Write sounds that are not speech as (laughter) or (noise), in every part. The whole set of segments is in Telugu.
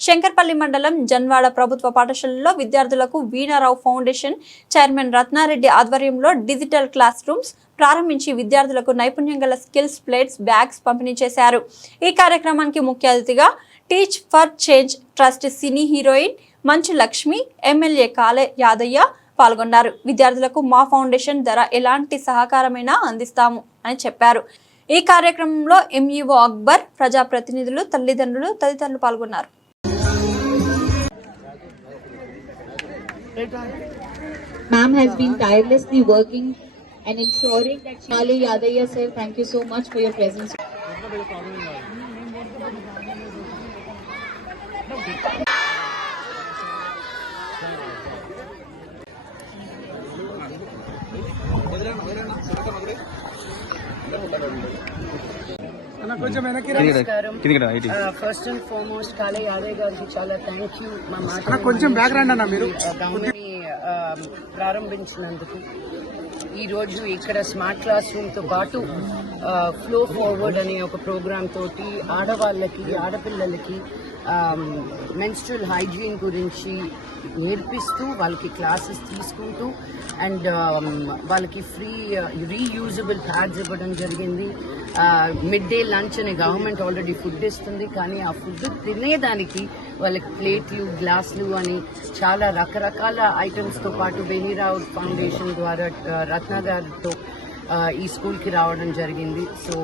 శంకర్పల్లి మండలం జన్వాడ ప్రభుత్వ పాఠశాలలో విద్యార్థులకు వీణారావు ఫౌండేషన్ చైర్మన్ రత్నారెడ్డి ఆధ్వర్యంలో డిజిటల్ క్లాస్ రూమ్స్ ప్రారంభించి విద్యార్థులకు నైపుణ్యం గల స్కిల్స్ ప్లేట్స్ బ్యాగ్స్ పంపిణీ చేశారు. ఈ కార్యక్రమానికి ముఖ్య అతిథిగా Teach For Change Trust cine heroine Manchu Lakshmi MLA కాలే యాదయ్య పాల్గొన్నారు. విద్యార్థులకు మా ఫౌండేషన్ ధర ఎలాంటి సహకారమైనా అందిస్తాము అని చెప్పారు. ఈ కార్యక్రమంలో ఎంఈఓ అక్బర్ ప్రజాప్రతినిధులు తల్లిదండ్రులు తదితరులు పాల్గొన్నారు. Ma'am has been tirelessly working and ensuring that Shali Yadaya sir, thank you so much for your presence. నమస్కారం. కిందికి IT. First and foremost Kale Yadav గారికి చాలా థ్యాంక్ యూ మా మాట కొంచెం బ్యాక్గ్రౌండ్ అన్న మీరు. ప్రారంభించినందుకు. ఈ రోజు ఇక్కడ స్మార్ట్ క్లాస్ రూమ్తో పాటు ఫ్లో ఫార్వర్డ్ అనే ఒక ప్రోగ్రామ్ తోటి ఆడవాళ్ళకి ఆడపిల్లలకి మెన్స్ట్రల్ హైజీన్ గురించి నేర్పిస్తూ వాళ్ళకి క్లాసెస్ తీసుకుంటూ అండ్ వాళ్ళకి ఫ్రీ రీయూజబుల్ ప్యాడ్స్ ఇవ్వడం జరిగింది. మిడ్ డే లంచ్ అనే గవర్నమెంట్ ఆల్రెడీ ఫుడ్ ఇస్తుంది కానీ ఆ ఫుడ్ తినేదానికి వాళ్ళకి ప్లేట్లు గ్లాసులు అని చాలా రకరకాల ఐటమ్స్తో పాటు బెనీరావు ఫౌండేషన్ ద్వారా ఆ, రత్న గారితో ఈ స్కూల్కి రావడం జరిగింది. So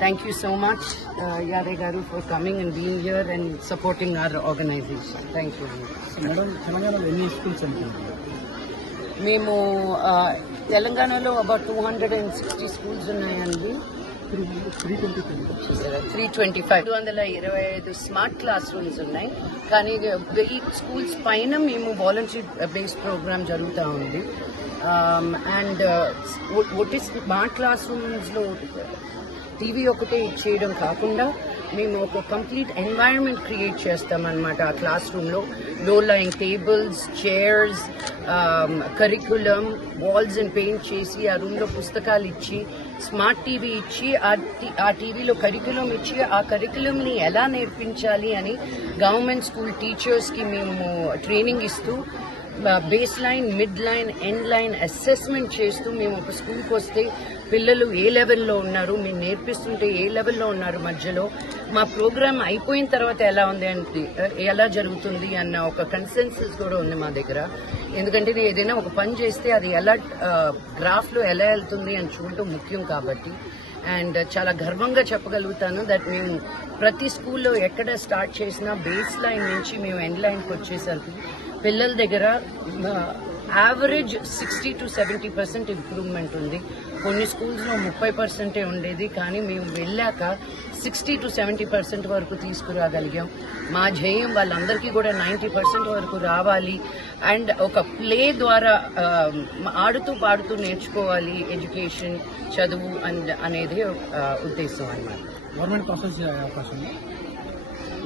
thank you so much Yadav గారు for coming and being here and supporting our organization thank you madam తెలంగాణలో ఎన్ని స్కూల్స్ మేము తెలంగాణలో about two hundred and sixty schools ఉన్నాయండి. Three twenty three twenty five వందల ఇరవై ఐదు స్మార్ట్ క్లాస్ రూమ్స్ ఉన్నాయి. కానీ వెయ్యి స్కూల్స్ పైన మేము వాలంటరీ బేస్డ్ ప్రోగ్రామ్ జరుగుతూ ఉంది. అండ్ ఒకటి స్మార్ట్ క్లాస్ రూమ్స్లో టీవీ ఒకటే ఇచ్చేయడం కాకుండా మేము ఒక కంప్లీట్ ఎన్వైరన్మెంట్ క్రియేట్ చేస్తామన్నమాట ఆ క్లాస్ రూమ్లో లో. Line tables chairs curriculum walls and paint చేసి ఆ రూమ్లో పుస్తకాలు ఇచ్చి స్మార్ట్ టీవీ ఇచ్చి ఆ ఆ టీవీలో కరికులం ఇచ్చి ఆ కరికులంని ఎలా నేర్పించాలి అని గవర్నమెంట్ స్కూల్ టీచర్స్కి మేము ట్రైనింగ్ ఇస్తూ base line mid line end line assessment చేస్తూ మేము ఒక స్కూల్కి వస్తే పిల్లలు ఏ లెవెల్లో ఉన్నారు మేము నేర్పిస్తుంటే ఏ లెవెల్లో ఉన్నారు మధ్యలో మా ప్రోగ్రామ్ అయిపోయిన తర్వాత ఎలా ఉంది అంటే ఎలా జరుగుతుంది అన్న ఒక కన్సెన్సెస్ కూడా ఉంది మా దగ్గర. ఎందుకంటే నేను ఏదైనా ఒక పని చేస్తే అది ఎలా గ్రాఫ్లో ఎలా వెళ్తుంది అని చూడటం ముఖ్యం కాబట్టి. అండ్ చాలా గర్వంగా చెప్పగలుగుతాను దట్ మేము ప్రతి స్కూల్లో ఎక్కడ స్టార్ట్ చేసినా బేస్ లైన్ నుంచి మేము ఎండ్ లైన్కి వచ్చేసరికి పిల్లల దగ్గర average sixty to seventy percent improvement ఉంది. కొన్ని స్కూల్స్లో ముప్పై పర్సెంటే ఉండేది కానీ మేము వెళ్ళాక సిక్స్టీ టు సెవెంటీ పర్సెంట్ వరకు తీసుకురాగలిగాం. మా ధ్యేయం వాళ్ళందరికీ కూడా నైంటీ పర్సెంట్ వరకు రావాలి. అండ్ ఒక ప్లే ద్వారా ఆడుతూ పాడుతూ నేర్చుకోవాలి ఎడ్యుకేషన్ చదువు అండ్ అనేది ఉద్దేశం అన్నమాట. గవర్నమెంట్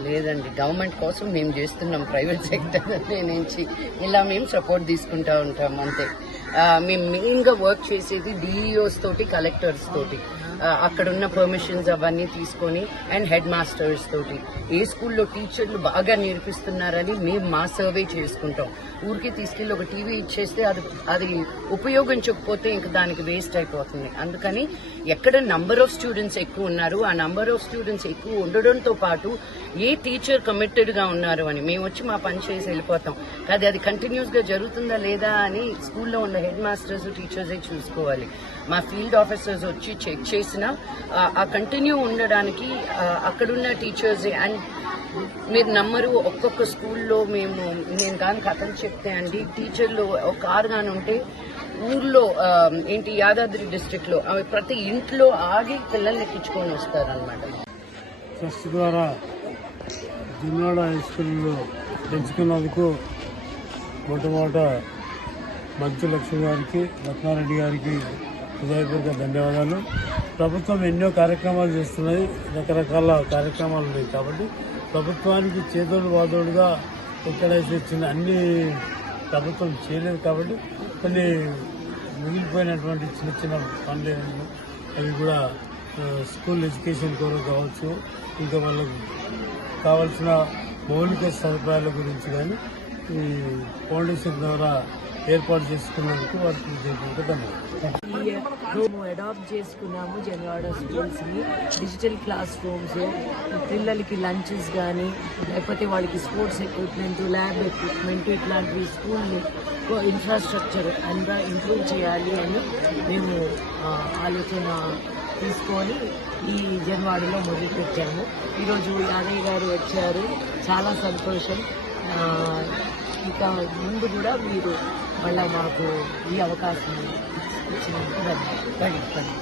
లేదండి గవర్నమెంట్ కోసం మేము చేస్తున్నాం ప్రైవేట్ సెక్టర్ (laughs) నుంచి. ఇలా మేము సపోర్ట్ తీసుకుంటా ఉంటాం అంతే. మేము మెయిన్గా వర్క్ చేసేది డిఈఓస్ తోటి కలెక్టర్స్ తోటి. అక్కడ ఉన్న పర్మిషన్స్ అవన్నీ తీసుకొని అండ్ హెడ్ మాస్టర్స్ తోటి. ఏ స్కూల్లో టీచర్లు బాగా నేర్పిస్తున్నారని మేము మా సర్వే చేసుకుంటాం. ఊరికి తీసుకెళ్ళి ఒక టీవీ ఇచ్చేస్తే అది అది ఉపయోగించకపోతే ఇంక దానికి వేస్ట్ అయిపోతుంది. అందుకని ఎక్కడ నంబర్ ఆఫ్ స్టూడెంట్స్ ఎక్కువ ఉన్నారు ఆ నంబర్ ఆఫ్ స్టూడెంట్స్ ఎక్కువ ఉండడంతో పాటు ఏ టీచర్ కమిటెడ్గా ఉన్నారు అని మేము వచ్చి మా పని చేసి వెళ్ళిపోతాం. కానీ అది కంటిన్యూస్గా జరుగుతుందా లేదా అని స్కూల్లో ఉన్న హెడ్ మాస్టర్స్ టీచర్సే చూసుకోవాలి. మా ఫీల్డ్ ఆఫీసర్స్ వచ్చి చెక్ చేసి చేసినా ఆ- కంటిన్యూ ఉండడానికి అక్కడున్న టీచర్స్ అండ్ మీరు నమ్మరు ఒక్కొక్క స్కూల్లో మేము నేను కానీ కథలు చెప్తే అండి టీచర్లు ఒక ఆరు కానీ ఉంటే ఊర్లో ఏంటి యాదాద్రి డిస్ట్రిక్ట్లో అవి ప్రతి ఇంట్లో ఆగి పిల్లల్ని ఎక్కించుకొని వస్తారనమాట ట్రస్ట్ ద్వారా జిల్లాడ హై స్కూల్లో పెంచుకున్నందుకు మొట్టమొదట మంచు లక్ష్మి గారికి రత్నారెడ్డి గారికి హృదయపూర్వక ధన్యవాదాలు. ప్రభుత్వం ఎన్నో కార్యక్రమాలు చేస్తున్నది. రకరకాల కార్యక్రమాలు ఉన్నాయి కాబట్టి ప్రభుత్వానికి చేదోడు వాదోడుగా ఎక్కడైతే చిన్న అన్ని ప్రభుత్వం చేయలేదు కాబట్టి కొన్ని మిగిలిపోయినటువంటి చిన్న చిన్న పనులు అవి కూడా స్కూల్ ఎడ్యుకేషన్ కొరకు కావచ్చు ఇంకా వాళ్ళకు కావాల్సిన మౌలిక సదుపాయాల గురించి కానీ ఈ ఫౌండేషన్ ద్వారా ఏర్పాటు చేసుకున్నందుకు వారికి మేము అడాప్ట్ చేసుకున్నాము జనవాడ స్కూల్స్ని డిజిటల్ క్లాస్ రూమ్స్ పిల్లలకి లంచెస్ కానీ లేకపోతే వాళ్ళకి స్పోర్ట్స్ ఎక్విప్మెంట్ ల్యాబ్ ఎక్విప్మెంట్ ఇట్లాంటివి స్కూల్ని ఇన్ఫ్రాస్ట్రక్చర్ అంతా ఇంప్రూవ్ చేయాలి అని మేము ఆలోచన తీసుకొని ఈ జన్వాడలో మొదలుపెట్టాము. ఈరోజు యాదయ్య గారు వచ్చారు. చాలా సంతోషం. ఇక ఇంకా ముందు కూడా మీరు మళ్ళా మాకు ఈ అవకాశం ఇచ్చిన